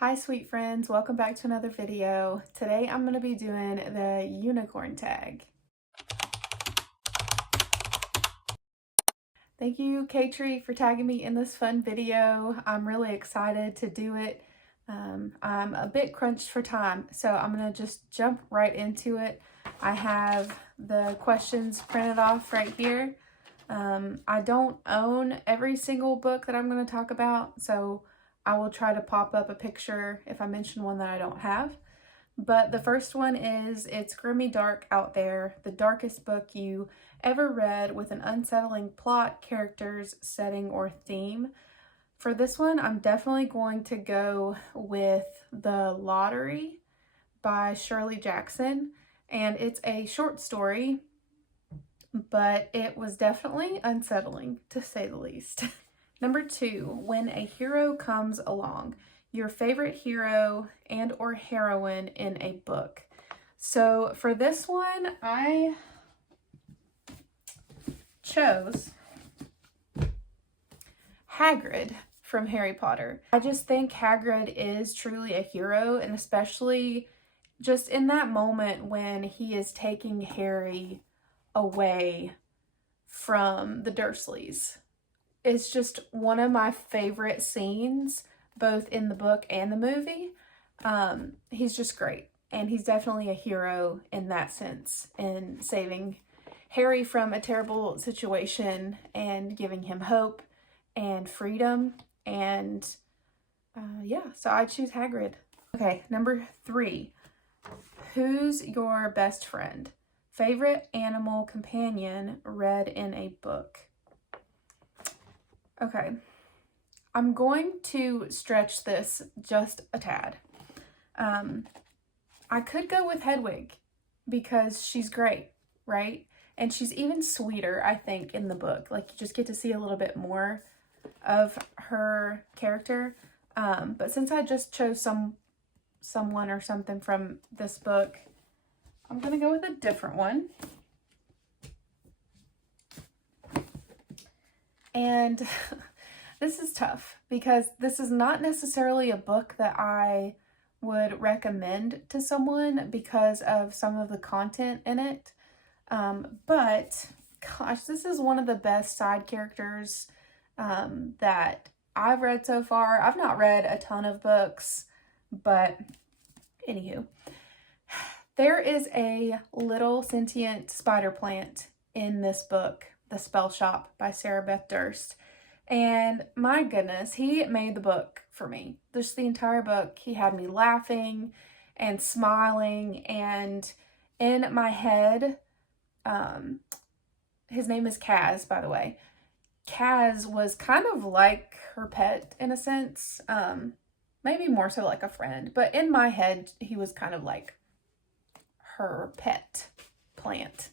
Hi sweet friends, welcome back to another video. Today I'm going to be doing the unicorn tag. Thank you K-Tree for tagging me in this fun video. I'm really excited to do it. I'm a bit crunched for time, so I'm going to just jump right into it. I have the questions printed off right here. I don't own every single book that I'm going to talk about, so I will try to pop up a picture if I mention one that I don't have. But the first one is It's Grimy Dark Out There, the darkest book you ever read with an unsettling plot, characters, setting, or theme. For this one, I'm definitely going to go with The Lottery by Shirley Jackson. And it's a short story, but it was definitely unsettling, to say the least. Number 2, When a Hero Comes Along, your favorite hero and or heroine in a book. So for this one, I chose Hagrid from Harry Potter. I just think Hagrid is truly a hero, and especially just in that moment when he is taking Harry away from the Dursleys. It's just one of my favorite scenes, both in the book and the movie. He's just great, and he's definitely a hero in that sense, in saving Harry from a terrible situation and giving him hope and freedom. And yeah, so I choose Hagrid. Okay, number 3, Who's your best friend? Favorite animal companion read in a book. Okay, I'm going to stretch this just a tad. I could go with Hedwig because she's great, right? And she's even sweeter, I think, in the book. Like, you just get to see a little bit more of her character. But since I just chose someone or something from this book, I'm going to go with a different one. And this is tough because this is not necessarily a book that I would recommend to someone because of some of the content in it. But gosh, this is one of the best side characters that I've read so far. I've not read a ton of books, but anywho, there is a little sentient spider plant in this book, The Spell Shop by Sarah Beth Durst. And my goodness, he made the book for me. Just the entire book, he had me laughing and smiling. And in my head, his name is Kaz, by the way. Kaz was kind of like her pet in a sense. Maybe more so like a friend. But in my head, he was kind of like her pet plant.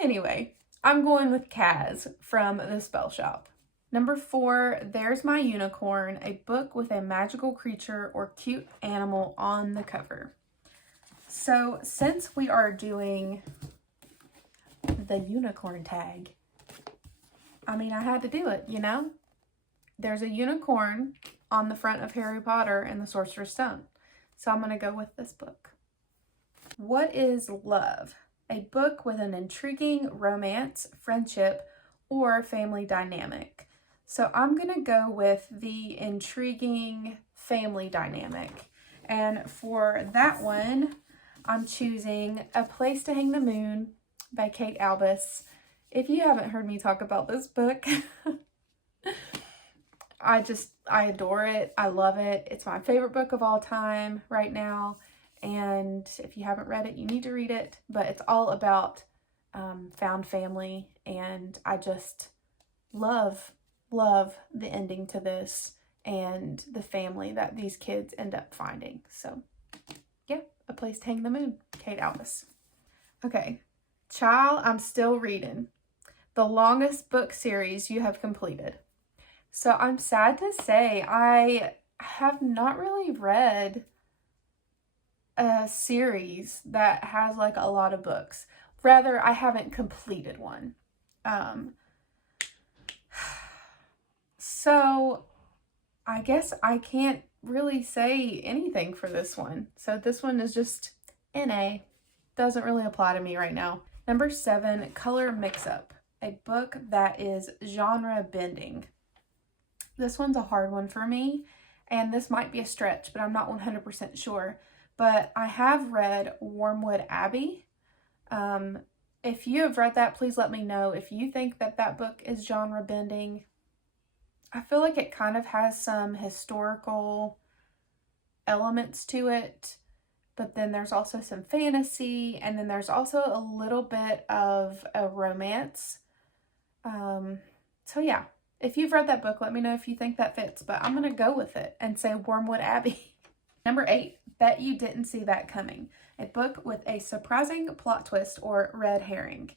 Anyway, I'm going with Kaz from The Spell Shop. Number 4, There's My Unicorn, a book with a magical creature or cute animal on the cover. So since we are doing the unicorn tag, I mean, I had to do it, you know? There's a unicorn on the front of Harry Potter and the Sorcerer's Stone. So I'm going to go with this book. What is Love? A book with an intriguing romance, friendship, or family dynamic. So I'm going to go with the intriguing family dynamic. And for that one, I'm choosing A Place to Hang the Moon by Kate Albus. If you haven't heard me talk about this book, I adore it. I love it. It's my favorite book of all time right now. And if you haven't read it, you need to read it. But it's all about found family. And I just love the ending to this and the family that these kids end up finding. So yeah, A Place to Hang the Moon, Kate Albus. Okay, child, I'm still reading. The longest book series you have completed. So I'm sad to say I have not really read a series that has like a lot of books. Rather, I haven't completed one. So I guess I can't really say anything for this one. So this one is just NA. Doesn't really apply to me right now. Number 7, Color Mix-Up, a book that is genre bending. This one's a hard one for me, and this might be a stretch, but I'm not 100% sure. But I have read Wormwood Abbey. If you have read that, please let me know if you think that that book is genre bending. I feel like it kind of has some historical elements to it, but then there's also some fantasy, and then there's also a little bit of a romance. So yeah, if you've read that book, let me know if you think that fits, but I'm gonna go with it and say Wormwood Abbey. Number 8, Bet You Didn't See That Coming, a book with a surprising plot twist or red herring.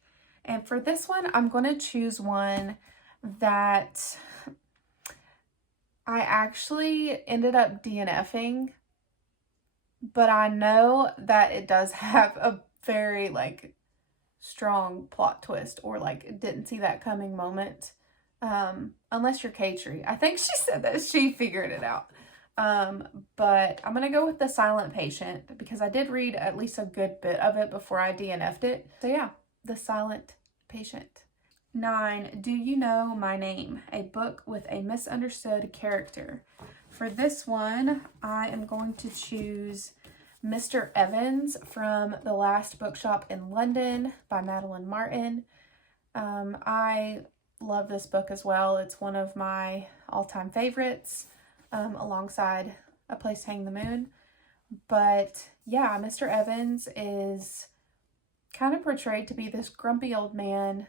And for this one, I'm going to choose one that I actually ended up DNFing, but I know that it does have a very like strong plot twist or like didn't see that coming moment. Unless you're Katri. I think she said that she figured it out. But I'm going to go with The Silent Patient because I did read at least a good bit of it before I DNF'd it. So yeah, The Silent Patient. 9, Do You Know My Name? A book with a misunderstood character. For this one, I am going to choose Mr. Evans from The Last Bookshop in London by Madeline Martin. I love this book as well. It's one of my all-time favorites, alongside A Place to Hang the Moon. But yeah, Mr. Evans is kind of portrayed to be this grumpy old man,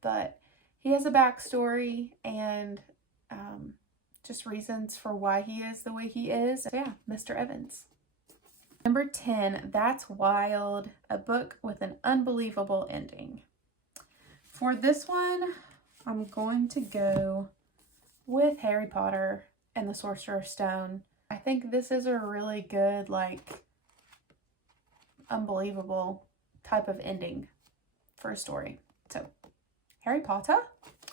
but he has a backstory and just reasons for why he is the way he is. So yeah, Mr. Evans. Number 10, That's Wild, a book with an unbelievable ending. For this one, I'm going to go with Harry Potter and the Sorcerer's Stone. I think this is a really good, like, unbelievable type of ending for a story. So, Harry Potter.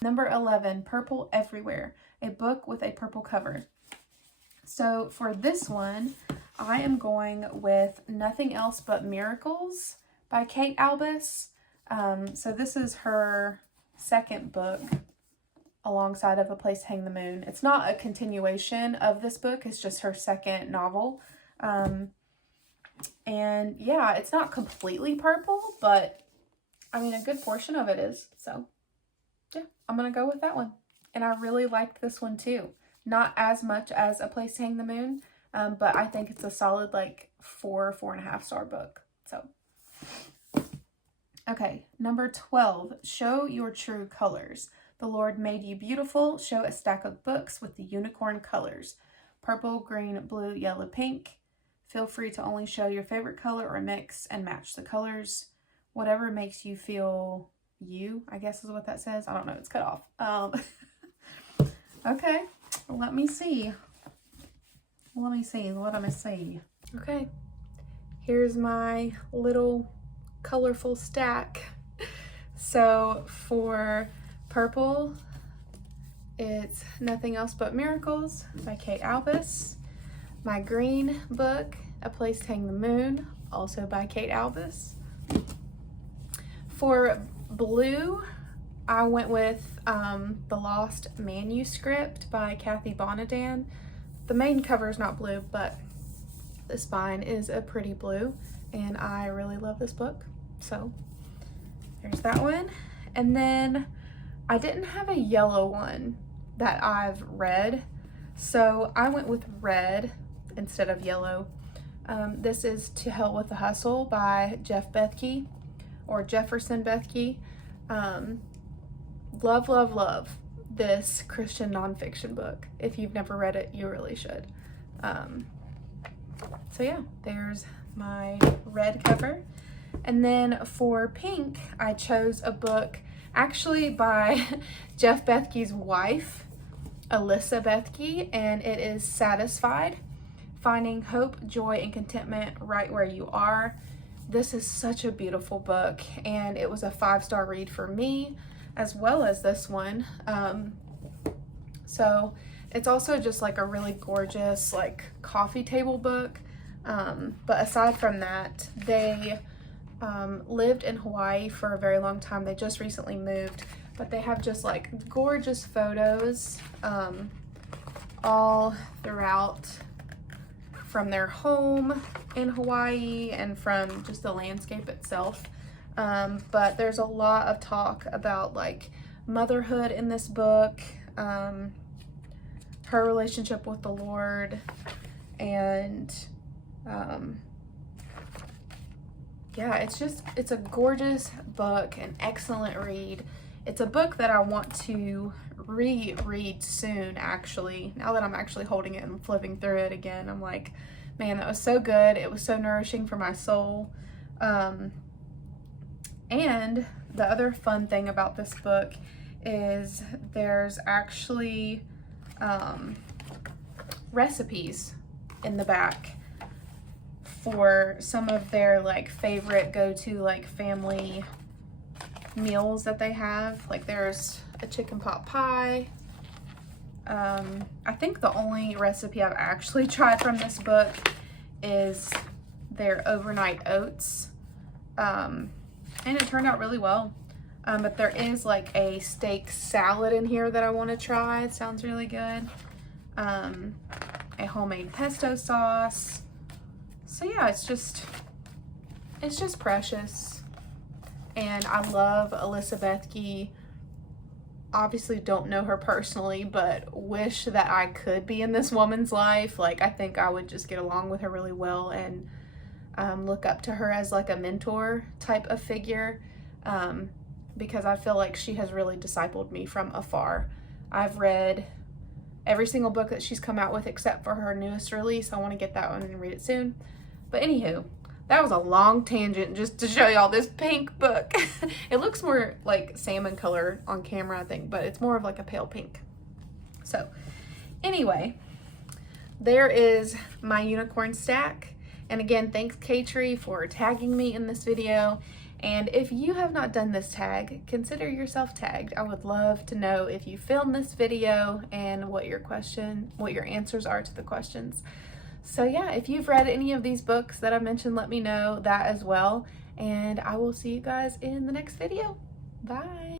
Number 11, Purple Everywhere, a book with a purple cover. So, for this one, I am going with Nothing Else But Miracles by Kate Albus. So this is her second book alongside of A Place to Hang the Moon. It's not a continuation of this book. It's just her second novel. And yeah, it's not completely purple, but I mean, a good portion of it is. So yeah, I'm going to go with that one. And I really liked this one too. Not as much as A Place to Hang the Moon, but I think it's a solid like 4.5 star book. So, okay, number 12, Show Your True Colors. The Lord Made You Beautiful. Show a stack of books with the unicorn colors. Purple, green, blue, yellow, pink. Feel free to only show your favorite color or mix and match the colors. Whatever makes you feel you, I guess is what that says. I don't know, it's cut off. Okay, let me see. Let me see. Okay, here's my little colorful stack. So for purple, it's Nothing Else But Miracles by Kate Albus. My green book, A Place to Hang the Moon, also by Kate Albus. For blue, I went with The Lost Manuscript by Kathy Bonadan. The main cover is not blue, but the spine is a pretty blue, and I really love this book. So there's that one. And then I didn't have a yellow one that I've read, so I went with red instead of yellow. This is To Hell with the Hustle by Jeff Bethke, or Jefferson Bethke. Love this Christian nonfiction book. If you've never read it, you really should. So yeah, there's my red cover. And then for pink, I chose a book actually by Jeff Bethke's wife, Alyssa Bethke, and it is Satisfied, Finding Hope, Joy, and Contentment Right Where You Are. This is such a beautiful book, and it was a 5-star read for me, as well as this one. So It's also just like a really gorgeous like coffee table book. But aside from that, they lived in Hawaii for a very long time. They just recently moved, but they have just like gorgeous photos all throughout from their home in Hawaii and from just the landscape itself. But there's a lot of talk about like motherhood in this book, her relationship with the Lord, and yeah, it's a gorgeous book, an excellent read. It's a book that I want to reread soon, actually. Now that I'm actually holding it and flipping through it again, I'm like, man, that was so good. It was so nourishing for my soul. And the other fun thing about this book is there's actually recipes in the back for some of their like favorite go-to like family meals that they have. Like there's a chicken pot pie. I think the only recipe I've actually tried from this book is their overnight oats. And it turned out really well. But there is like a steak salad in here that I want to try. It sounds really good. A homemade pesto sauce. So yeah, it's just precious. And I love Alyssa Bethke. Obviously don't know her personally, but wish that I could be in this woman's life. Like, I think I would just get along with her really well and look up to her as like a mentor type of figure, because I feel like she has really discipled me from afar. I've read every single book that she's come out with except for her newest release. I want to get that one and read it soon. But anywho, that was a long tangent just to show y'all this pink book. It looks more like salmon color on camera, I think, but it's more of like a pale pink. So anyway, there is my unicorn stack. And again, thanks K-Tree for tagging me in this video. And if you have not done this tag, consider yourself tagged. I would love to know if you filmed this video and what your answers are to the questions. So yeah, if you've read any of these books that I mentioned, let me know that as well. And I will see you guys in the next video. Bye.